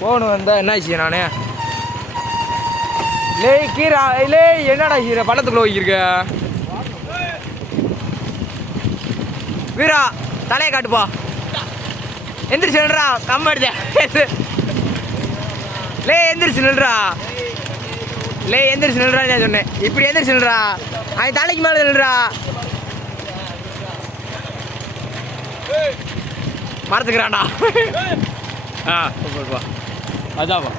Phone வந்தால் என்ன ஆச்சு நானே? லே கீரா லே என்னடா கீரை பள்ளத்துக்குள்ள வைக்கிருக்க வீரா தலையை காட்டுப்பா எந்திரிச்சு நில்றா கம்மடுதே லே எந்திரிச்சு நில்றா. லே எந்திரிச்சு நில்றா சொன்னேன். இப்படி எந்திரிச்சு நில்றா. அவன் தலைக்கு மேலே நில்றா. மறந்துக்கிறான்டா. ஆ சூப்பர்ப்பா அதாப்பா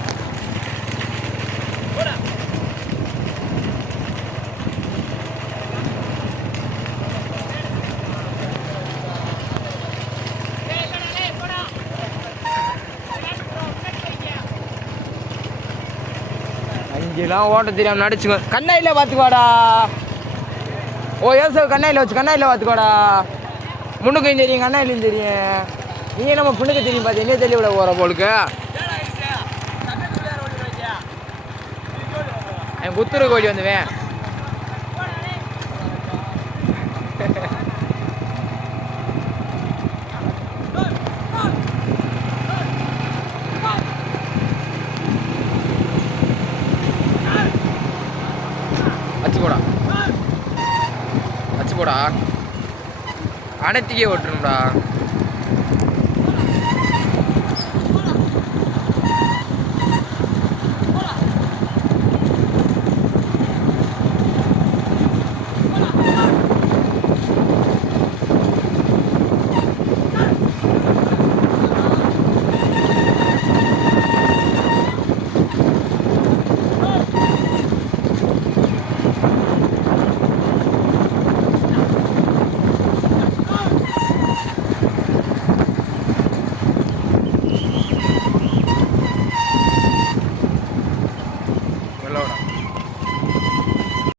அங்கெல்லாம் ஓட்ட தெரியாம நடிச்சுக்கோ. கண்ணாயில பார்த்துக்கோடா ஓ ஏசோ கண்ணாயில வச்சு கண்ணாயில பார்த்துக்கோடா முன்னுக்கும் தெரியும் கண்ணாயிலையும் தெரியும். நீங்க நம்ம பொண்ணுக்கு தெரியும் பார்த்து என்ன தெரிய விட போகிற போலுக்கு? என் குத்துரு கோழி வந்துவேன். வச்சு போடா. வச்சு போடா. ஓட்டணும்டா